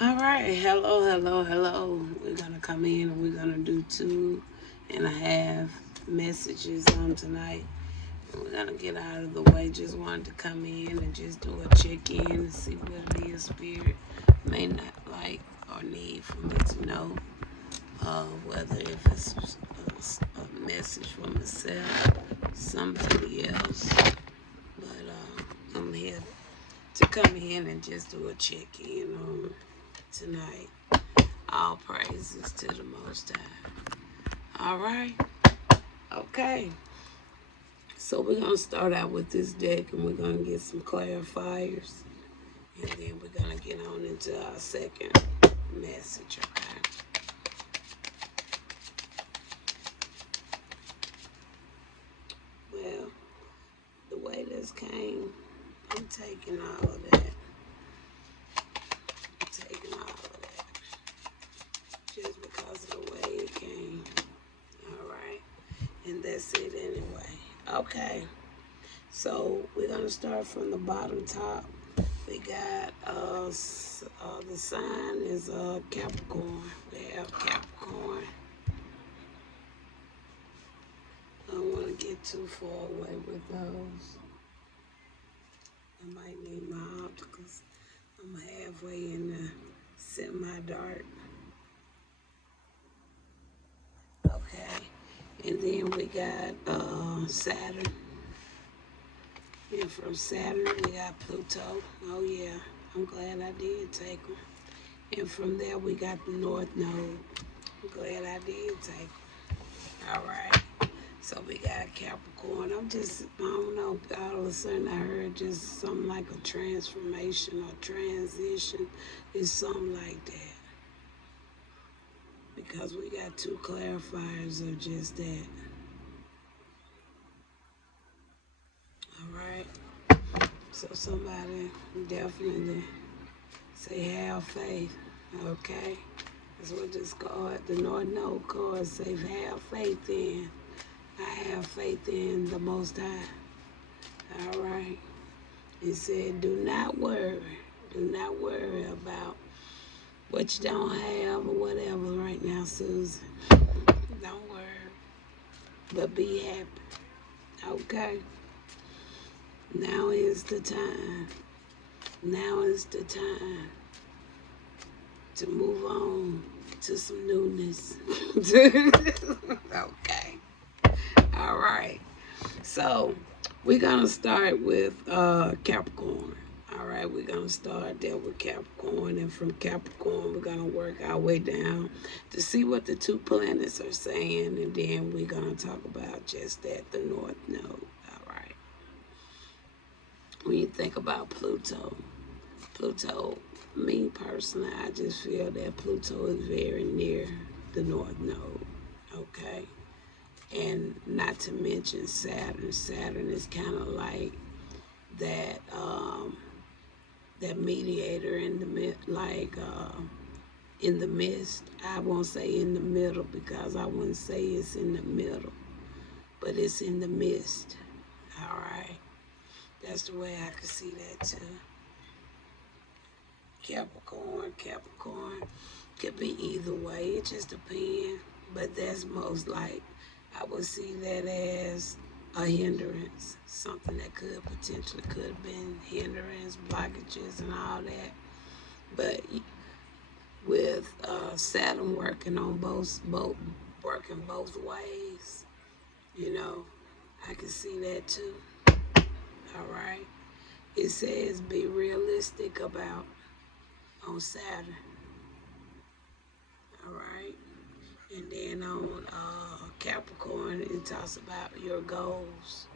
All right, hello. We're gonna come in and we're gonna do 2.5 messages on tonight. And we're gonna get out of the way. Just wanted to come in and just do a check in and see what it is Spirit may not like or need for me to know. Whether if it's a message for myself, somebody else. But I'm here to come in and just do a check in on tonight. All praises to the Most High. All right. Okay. So we're going to start out with this deck and we're going to get some clarifiers. And then we're going to get on into our second message. Okay. Well, the way this came, I'm taking all of that. Just because of the way it came. All right. And that's it anyway. Okay. So we're gonna start from the bottom top. We got the sign is Capricorn. We have Capricorn. I don't want to get too far away with those. I might need my opticals. I'm halfway in the semi-dark. Okay. And then we got Saturn. And from Saturn, we got Pluto. Oh, yeah. I'm glad I did take them. And from there, we got the North Node. I'm glad I did take them. All right. So we got Capricorn. I don't know, all of a sudden I heard just something like a transformation or transition. It's something like that. Because we got 2 clarifiers of just that. All right. So somebody definitely say have faith, okay? That's what this card, the North Node card, say have faith in. I have faith in the Most High. All right. It said, do not worry. Do not worry about what you don't have or whatever right now, Susan. Don't worry. But be happy. Okay? Now is the time. Now is the time to move on to some newness. Okay. All right. So we're gonna start with Capricorn. All right, we're gonna start there with Capricorn, and from Capricorn we're gonna work our way down to see what the 2 planets are saying, and then we're gonna talk about just that, the North Node. All right. When you think about Pluto, me personally, I just feel that Pluto is very near the North Node. Okay. And not to mention Saturn. Saturn is kind of like that that mediator in the in the midst. I won't say in the middle because I wouldn't say it's in the middle, but it's in the midst. All right, that's the way I could see that too. Capricorn could be either way. It just depends. But that's most like I would see that as a hindrance, something that could have been hindrance, blockages, and all that. But with Saturn working on working both ways, you know, I can see that too. All right. It says be realistic about on Saturn. All right. And then on Capricorn, it talks about your goals,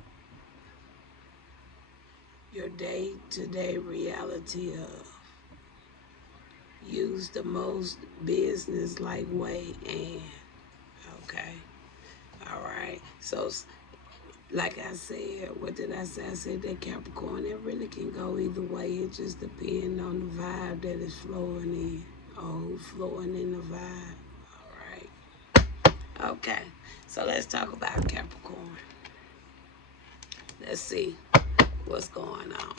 your day-to-day reality of use the most business-like way and, okay, all right. So, like I said, what did I say? I said that Capricorn, it really can go either way. It just depends on the vibe that is flowing in, or who's flowing in the vibe. All right. Okay, so let's talk about Capricorn. Let's see what's going on.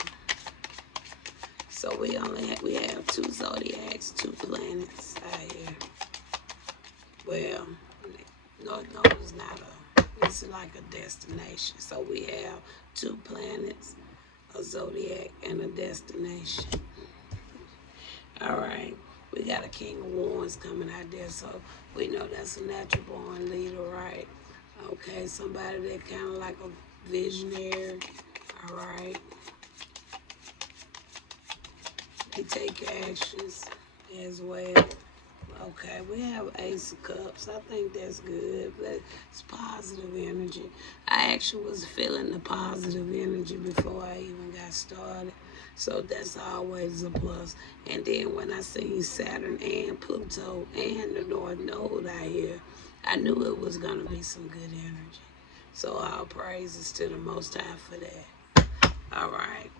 So we have 2 zodiacs, 2 like a destination. So we have 2 planets, a zodiac, and a destination. All right. We got a King of Wands coming out there, so we know that's a natural born leader, right? Okay, somebody that kind of like a visionary. All right. They take actions as well. Okay, we have Ace of Cups. I think that's good, but it's positive energy. I actually was feeling the positive energy before I even got started, so that's always a plus. And then when I seen Saturn and Pluto and the North Node out here, I knew it was going to be some good energy. So all praises to the Most High for that. All right.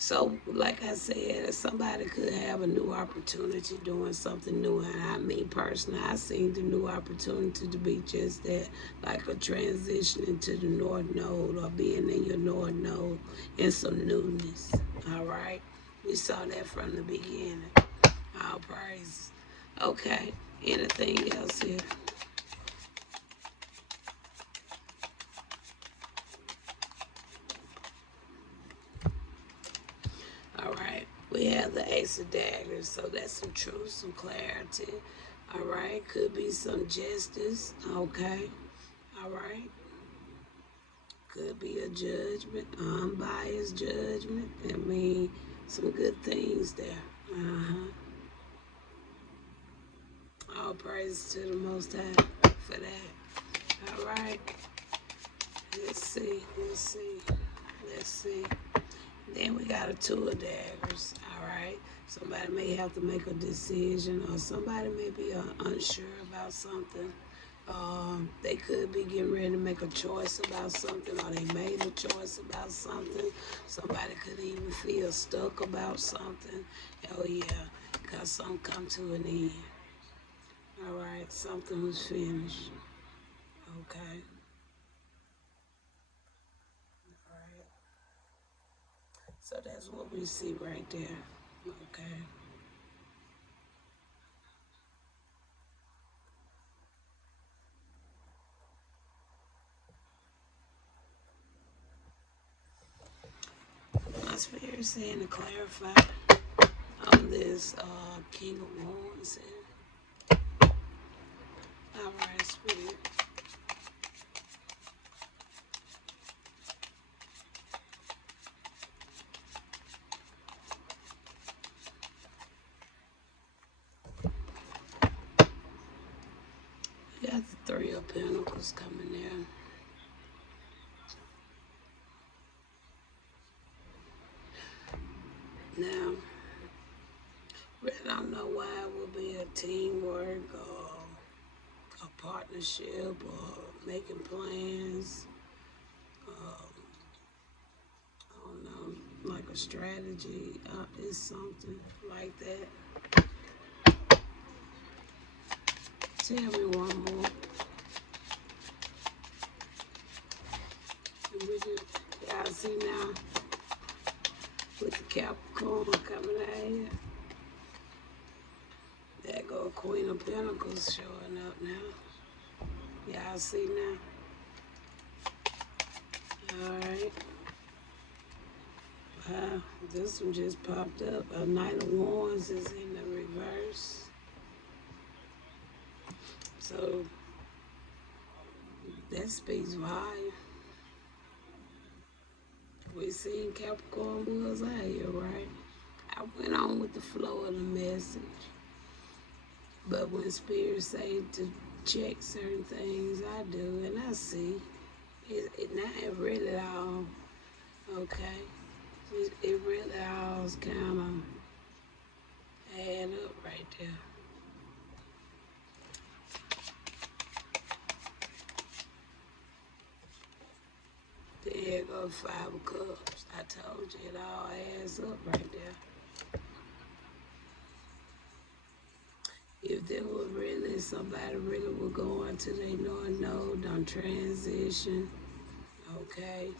So, like I said, somebody could have a new opportunity doing something new. And I mean, personally, I seen the new opportunity to be just that, like a transition into the North Node or being in your North Node and some newness. All right? We saw that from the beginning. All praises. Okay. Anything else here? All right, we have the Ace of Daggers, so that's some truth, some clarity. All right, could be some justice. Okay, all right, could be a judgment, unbiased judgment. I mean, some good things there. All praise to the Most High for that. All right, let's see, let's see, let's see. Then we got a 2 of daggers, all right? Somebody may have to make a decision, or somebody may be unsure about something. They could be getting ready to make a choice about something, or they made a choice about something. Somebody could even feel stuck about something. Oh yeah, because something come to an end. All right, something was finished. Okay. All right. So that's what we see right there. Okay. My spirit saying to clarify on this King of Wands. All right, spirit. We got the 3 of Pentacles coming in. Now, really don't know why it would be a teamwork or a partnership or making plans. I don't know, like a strategy. It's something like that. Tell me one more. Y'all see now with the Capricorn coming out here. There go Queen of Pentacles showing up now. Y'all see now? Alright. Wow, this one just popped up. A Knight of Wands is in the reverse. So that speaks volume. We seen Capricorn was out here, right? I went on with the flow of the message. But when spirits say to check certain things, I do, and I see. It not really all, okay? It really all kind of add up right there. There goes 5 of Cups. I told you it all adds up right there. If there were really somebody really were going to their North Node, don't transition, okay?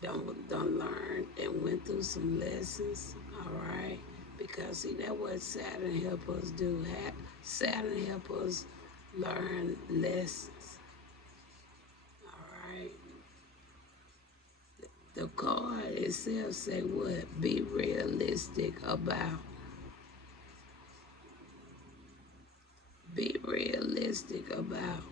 Don't learn and went through some lessons, all right? Because see, that's what Saturn help us do. Saturn help us learn lessons, all right. The card itself say what? Be realistic about. Be realistic about.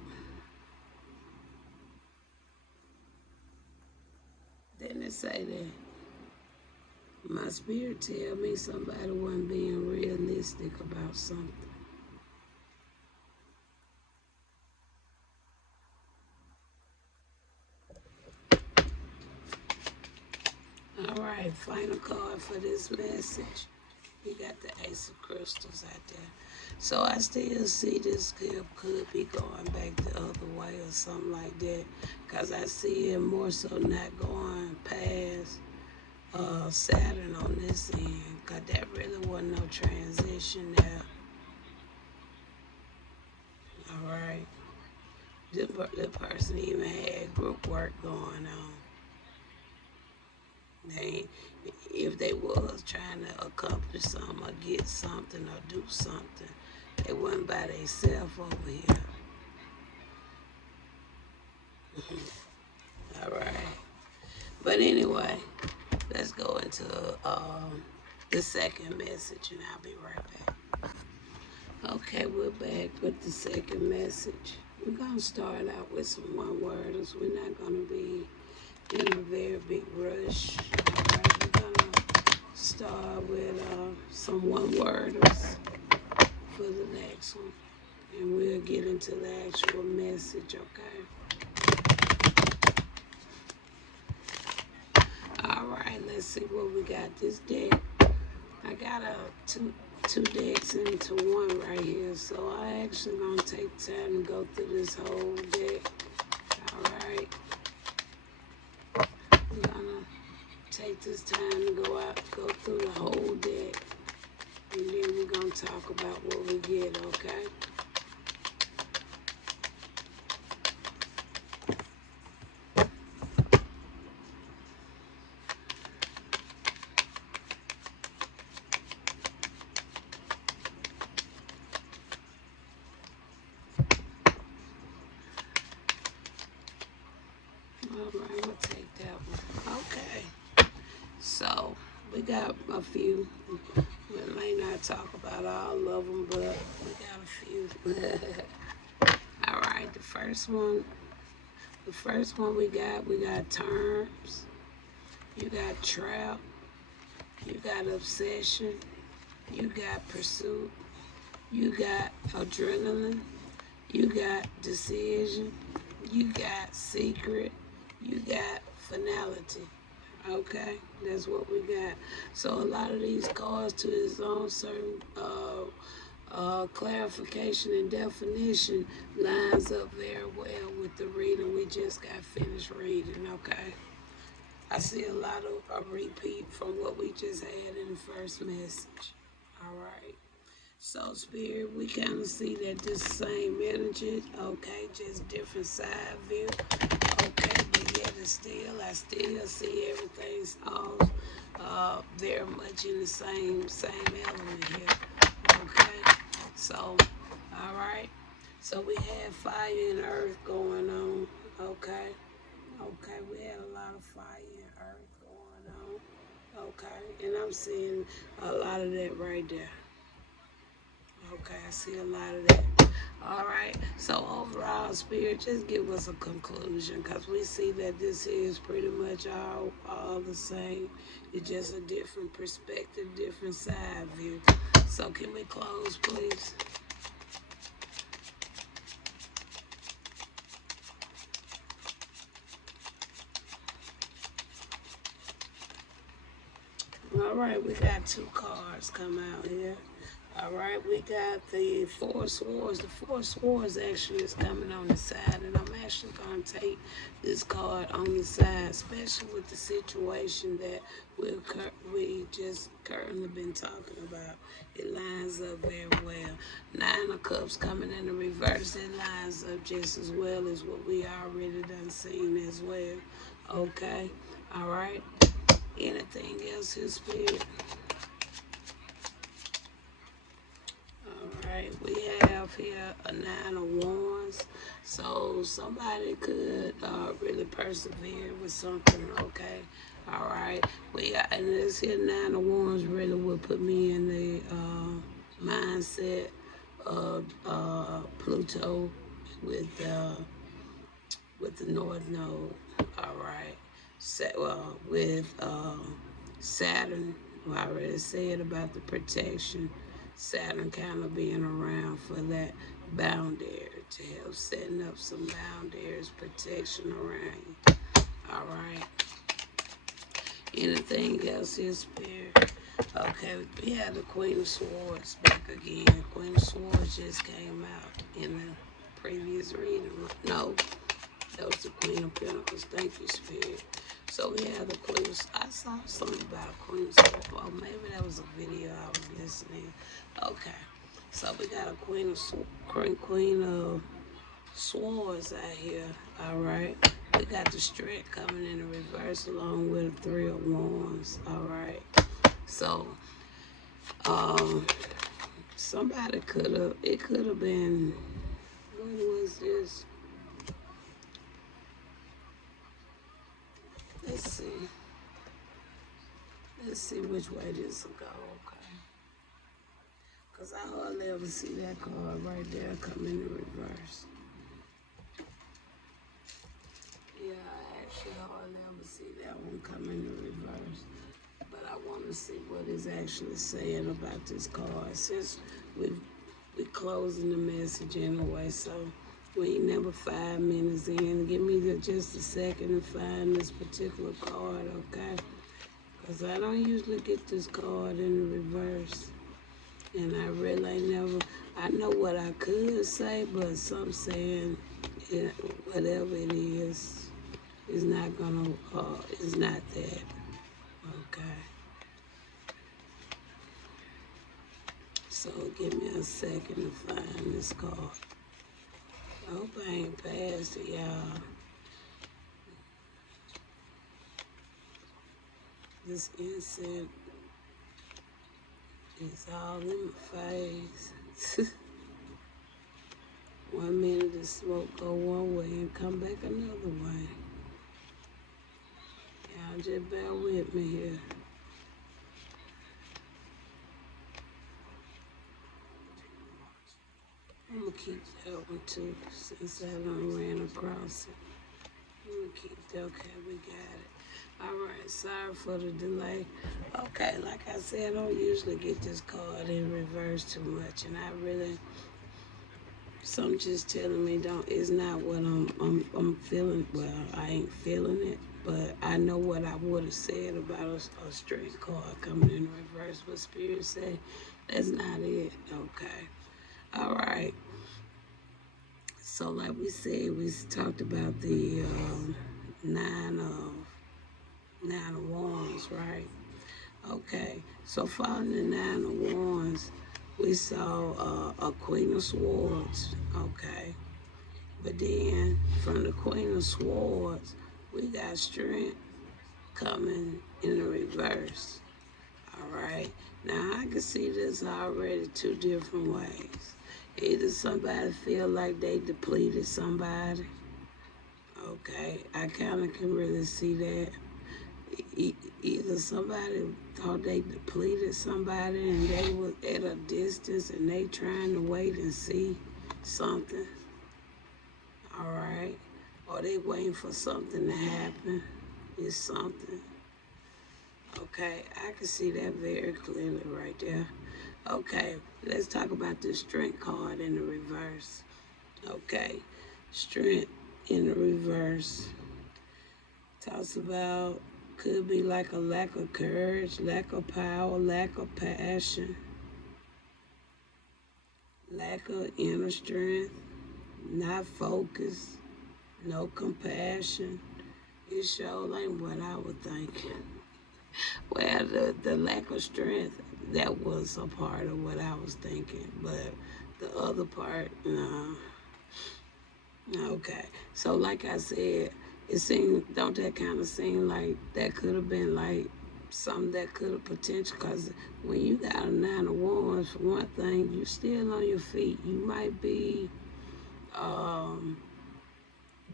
Then it say that my spirit tell me somebody wasn't being realistic about something. All right, final card for this message. You got the Ace of Crystals out there. So I still see this could be going back the other way or something like that. Because I see it more so not going past Saturn on this end. Because that really wasn't no transition there. All right. The person even had group work going on. If they was trying to accomplish something or get something or do something, they wasn't by themselves over here. All right. But anyway, let's go into the second message, and I'll be right back. Okay, we're back with the second message. We're going to start out with some one-worders. We're not going to be in a very big rush. All right, we're going to start with some one-worders for the next one. And we'll get into the actual message, okay? All right, let's see what we got. This deck, I got two decks into one right here, so I actually gonna take time to go through this whole deck. All right, I'm gonna take this time to go through the whole deck, and then we're gonna talk about what we get, okay? All right, we'll take that one. Okay, so we got a few. We may not talk about all of them, but we got a few. All right, the first one we got terms. You got trap. You got obsession. You got pursuit. You got adrenaline. You got decision. You got secret. You got finality. Okay, that's what we got. So a lot of these cards to its own certain clarification and definition lines up very well with the reading we just got finished reading, okay? I see a lot of a repeat from what we just had in the first message. All right. So, Spirit, we kind of see that this same energy, okay, just different side view, okay, but yet I still see everything's all very much in the same element here, okay. So, all right. So we had fire and earth going on, okay. Okay, we had a lot of fire and earth going on, okay, and I'm seeing a lot of that right there. Okay, I see a lot of that. All right, so overall, Spirit, just give us a conclusion, because we see that this is pretty much all the same. It's just a different perspective, different side view. So can we close, please? All right, we got two cards come out here. All right, we got the Four Swords. The Four Swords actually is coming on the side, and I'm actually going to take this card on the side, especially with the situation that we just currently been talking about. It lines up very well. Nine of Cups coming in the reverse. It lines up just as well as what we already done seen as well. Okay, all right. Anything else, His Spirit? All right, we have here a Nine of Wands. Wands. So somebody could really persevere with something, okay? All right. We got, and this here Nine of Wands really would put me in the mindset of Pluto with the North Node. All right. With Saturn, well, I already said about the protection. Saturn kind of being around for that boundary to help setting up some boundaries, protection around you. All right. Anything else here, Spirit? Okay, we have the Queen of Swords back again. Queen of Swords just came out in the previous reading. No, that was the Queen of Pentacles. Thank you, Spirit. So we have the Queen of... I saw something about Queen of Swords. Oh, maybe that was a video I was listening. Okay. So we got a Queen of Swords out here. All right. We got the Strength coming in the reverse along with the Three of Wands. All right. So, somebody it could have been, what was this? Let's see which way this will go, okay? Because I hardly ever see that card right there come in the reverse. Yeah, I actually hardly ever see that one come in the reverse. But I want to see what it's actually saying about this card. Since we're closing the message anyway, so we ain't never 5 minutes in. Give me just a second to find this particular card, okay? Because I don't usually get this card in the reverse. And I really never, I know what I could say, but some saying whatever it is not gonna, it's not that. Okay. So give me a second to find this card. I hope I ain't past it, y'all. This incense is all in my face. 1 minute the smoke go one way and come back another way. Y'all just bear with me here. I'm gonna keep that one too, since I done ran across it. I'm gonna keep that. Okay, we got it. All right, sorry for the delay. Okay, like I said, I don't usually get this card in reverse too much, and I really, some just telling me it's not what I'm feeling. Well, I ain't feeling it, but I know what I would have said about a straight card coming in reverse. But Spirit said that's not it. Okay, all right. So like we said, we talked about the nine of wands, right? Okay, so following the Nine of Wands, we saw a Queen of Swords, okay? But then from the Queen of Swords, we got Strength coming in the reverse, all right? Now, I can see this already 2 different ways. Either somebody feel like they depleted somebody, okay? I kind of can really see that. Either somebody thought they depleted somebody and they was at a distance and they trying to wait and see something, all right? Or they waiting for something to happen. It's something. Okay, I can see that very clearly right there. Okay, let's talk about this Strength card in the reverse. Okay, Strength in the reverse talks about, could be like a lack of courage, lack of power, lack of passion, lack of inner strength, not focused, no compassion. It sure ain't what I was thinking. Well, the lack of strength, that was a part of what I was thinking, but the other part, no. Okay, so like I said, it seemed, don't that kind of seem like that could have been like something that could have potential, because when you got a Nine of Wands, for one thing, you still on your feet. You might be um,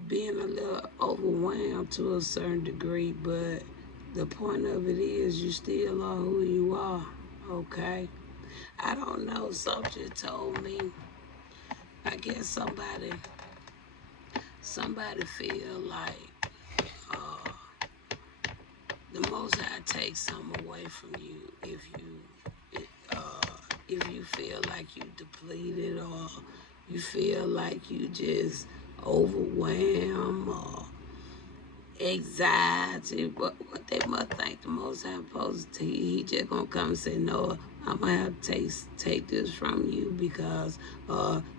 being a little overwhelmed to a certain degree, but the point of it is you still are who you are, okay? I don't know, something just told me, I guess somebody feel like uh, the Most High takes something away from you if you feel like you depleted or you feel like you just overwhelmed or anxiety. But what they must think the Most High supposed to, he just gonna come and say, no, I'm gonna have to take this from you because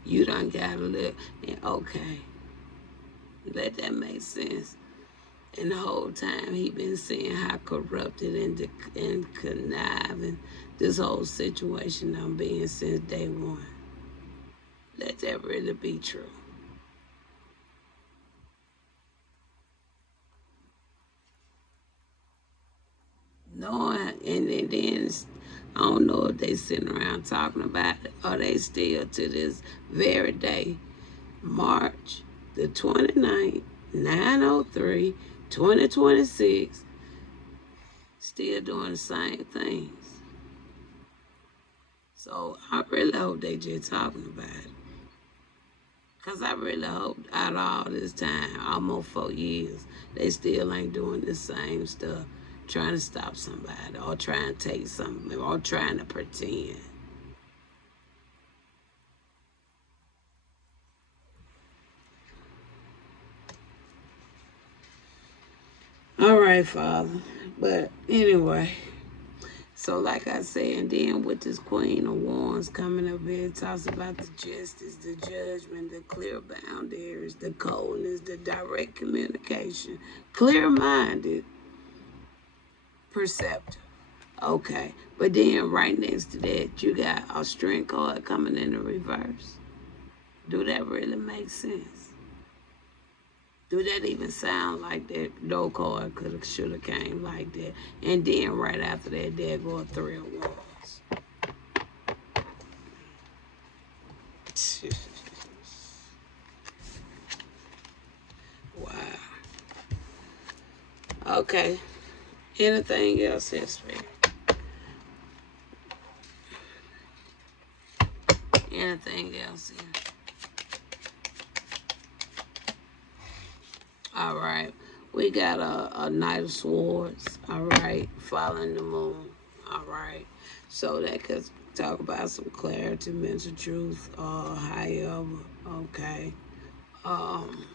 you done gotta live. And okay, let that make sense. And the whole time he been seeing how corrupted and conniving this whole situation I'm being since day one. Let that really be true. Knowing, and then I don't know if they sitting around talking about it or they still to this very day, March the 29th, 9:03, 2026, still doing the same things. So I really hope they just talking about it. Because I really hope out of all this time, almost 4 years, they still ain't doing the same stuff, trying to stop somebody or trying to take something or trying to pretend. All right, Father. But anyway, so like I said, and then with this Queen of Wands coming up here, it talks about the justice, the judgment, the clear boundaries, the coldness, the direct communication, clear-minded, perceptive. Okay, but then right next to that, you got a strength card coming in the reverse. Do that really make sense? Do that even sound like that? No card could have, should have came like that. And then right after that, there go a 3 of Wands. Wow. Okay. Anything else, history? Anything else here? All right. We got a Knight of Swords. All right. Following the moon. All right. So that could talk about some clarity, mental truth, however. Okay. Um,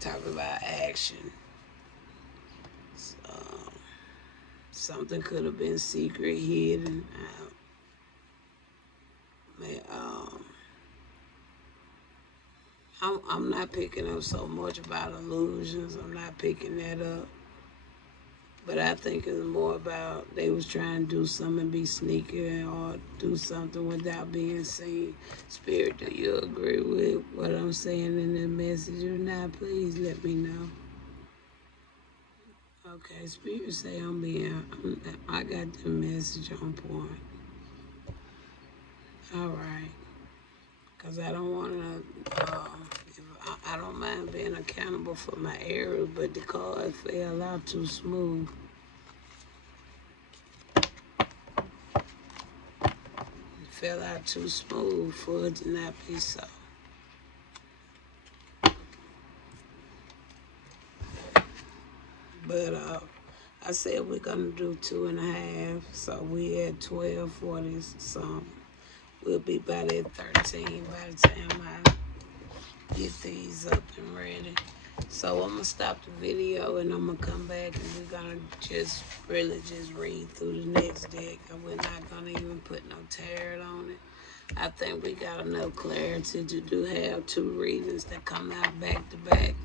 talk about action. Um, something could have been secret, hidden. Man, I'm not picking up so much about illusions. I'm not picking that up. But I think it's more about they was trying to do something and be sneaky or do something without being seen. Spirit, do you agree with what I'm saying in the message or not? Please let me know. Okay, Spirit say I got the message on point. All right. Because I don't want to, I don't mind being accountable for my errors, but the card fell out too smooth. It fell out too smooth for it to not be so. But I said we're going to do 2.5, so we at 12:40 something. We'll be about at 13 by the time I get these up and ready. So I'm gonna stop the video and I'm gonna come back and we're gonna just really just read through the next deck, and we're not gonna even put no tarot on it. I think we got enough clarity to do have 2 readings that come out back to back,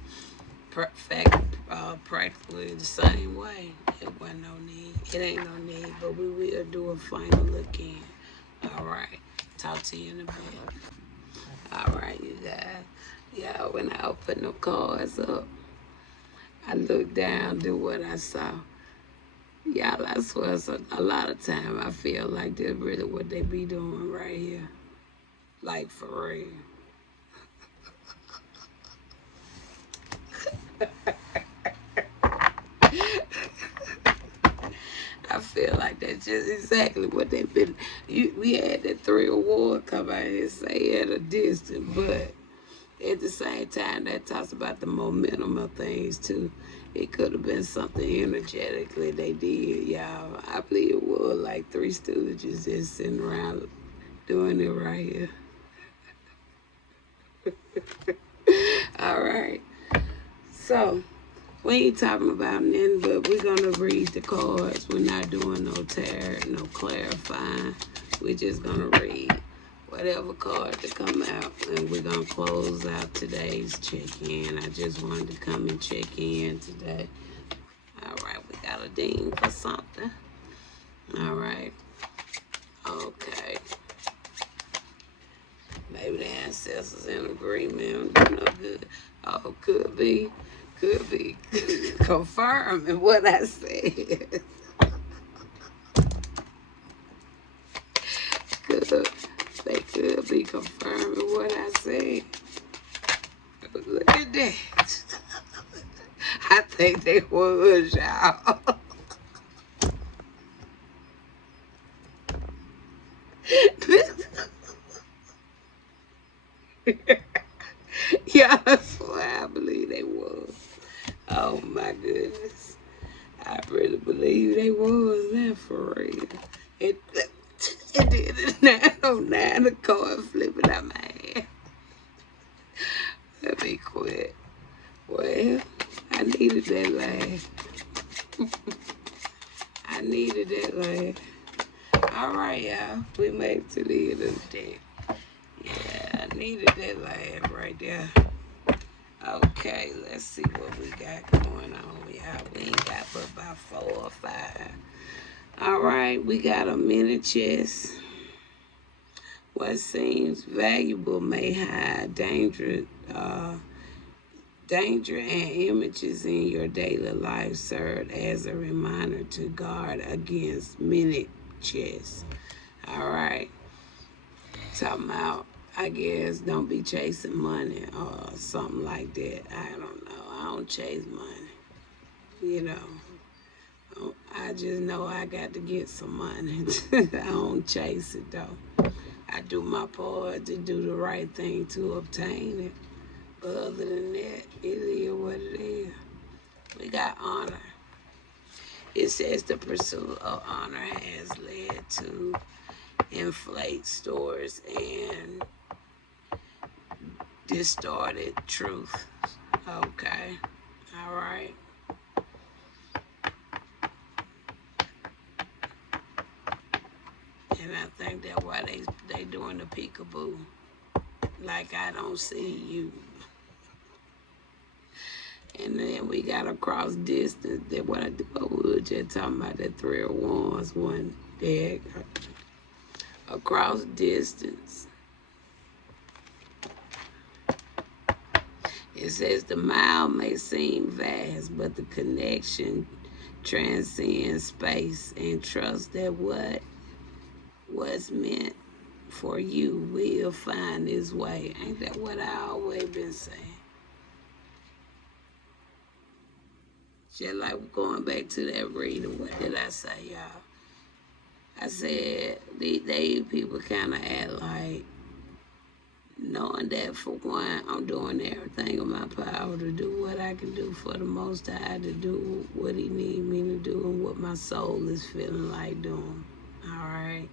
practically the same way. It wasn't no need. It ain't no need, but we will do a final look in. All right. Talk to you in a bit. All right, you guys. Yeah, when I open the cards up, I looked down to what I saw. Y'all, I swear, so a lot of time I feel like that's really what they be doing right here. Like, for real. I feel like that's just exactly what they've been. We had that 3 award come out here and say at a distance, but at the same time, that talks about the momentum of things too. It could have been something energetically they did, y'all. I believe it was like Three Stooges just sitting around doing it right here. All right. So, we ain't talking about nothing, but we're going to read the cards. We're not doing no tarot, no clarifying. We're just going to read whatever card to come out, and we're going to close out today's check-in. I just wanted to come and check in today. All right, we got a ding for something. All right. Okay. Maybe the ancestors in agreement. You know, good. Oh, could be. Could be confirming what I said. They could be confirming what I said. Look at that. I think they was, y'all. Yeah, I swear I believe they was. Oh my goodness. I really believe they was there for real. It did it 909, the card flipping out my hand. Let me quit. Well, I needed that laugh. I needed that laugh. All right, y'all. We made it to the end of the day. Yeah, I needed that laugh right there. Okay, let's see what we got going on, y'all. We ain't got but about 4 or 5. All right, we got a mini chest. What seems valuable may hide danger and images in your daily life serve as a reminder to guard against mini chests. All right, talking about, I guess, don't be chasing money or something like that. I don't know. I don't chase money. You know, I just know I got to get some money. I don't chase it though. I do my part to do the right thing to obtain it. But other than that, it is what it is. We got honor. It says the pursuit of honor has led to inflate stores and distorted truth. Okay. All right. And I think that's why they doing the peekaboo. Like I don't see you. And then we got across distance. That what we were just talking about, that 3 of Wands one deck. Across distance. It says the mile may seem vast, but the connection transcends space, and trust that what's meant for you will find its way. Ain't that what I always been saying? Just like going back to that reading, what did I say, y'all? I said they people kind of act like knowing that, for one, I'm doing everything in my power to do what I can do for the Most High, to do what He need me to do and what my soul is feeling like doing. All right.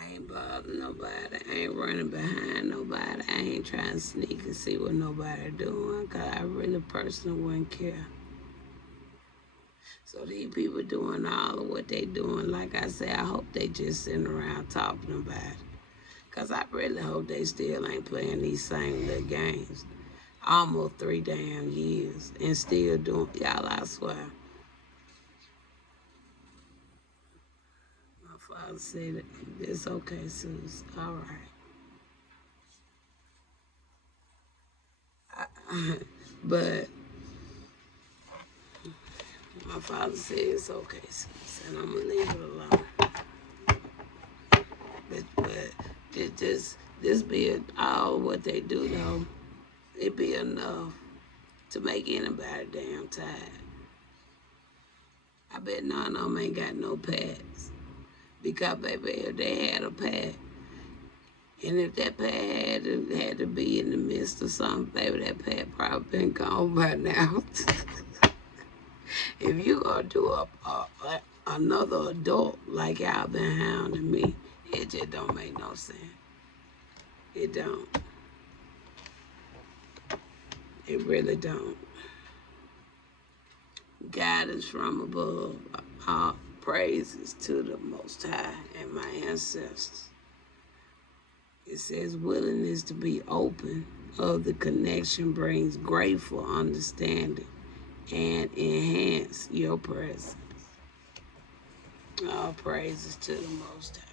I ain't bothering nobody. I ain't running behind nobody. I ain't trying to sneak and see what nobody doing, because I really personally wouldn't care. So these people doing all of what they doing, like I say, I hope they just sitting around talking about it. Because I really hope they still ain't playing these same little games. Almost 3 damn years and still doing, y'all, I swear. My father said, it's okay, Sus. All right. But my father said it's okay, Sus, and I'm going to leave it alone. But this be all what they do though. It be enough to make anybody damn tired. I bet none of them ain't got no pads. Because, baby, if they had a pad, and if that pad had to be in the midst of something, baby, that pad probably been gone by now. If you gonna do another adult like y'all been hounding me, it just don't make no sense. It don't. It really don't. Guidance from above. All praises to the Most High and my ancestors. It says willingness to be open of the connection brings grateful understanding and enhance your presence. All praises to the Most High.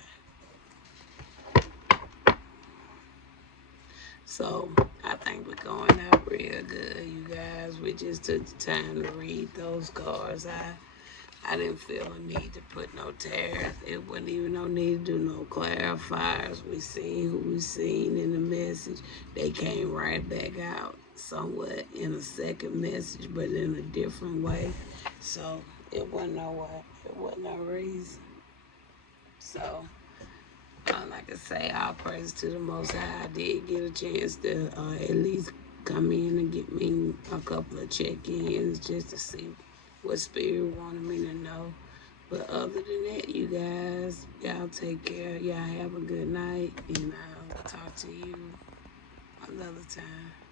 So I think we're going out real good, you guys. We just took the time to read those cards. I didn't feel a need to put no tariff. It wasn't even no need to do no clarifiers. We seen who we seen in the message. They came right back out somewhat in a second message, but in a different way. So it wasn't no reason. So like I say, all praise to the Most High. I did get a chance to at least come in and get me a couple of check-ins just to see what Spirit wanted me to know. But other than that, you guys, y'all take care. Y'all have a good night, and I'll talk to you another time.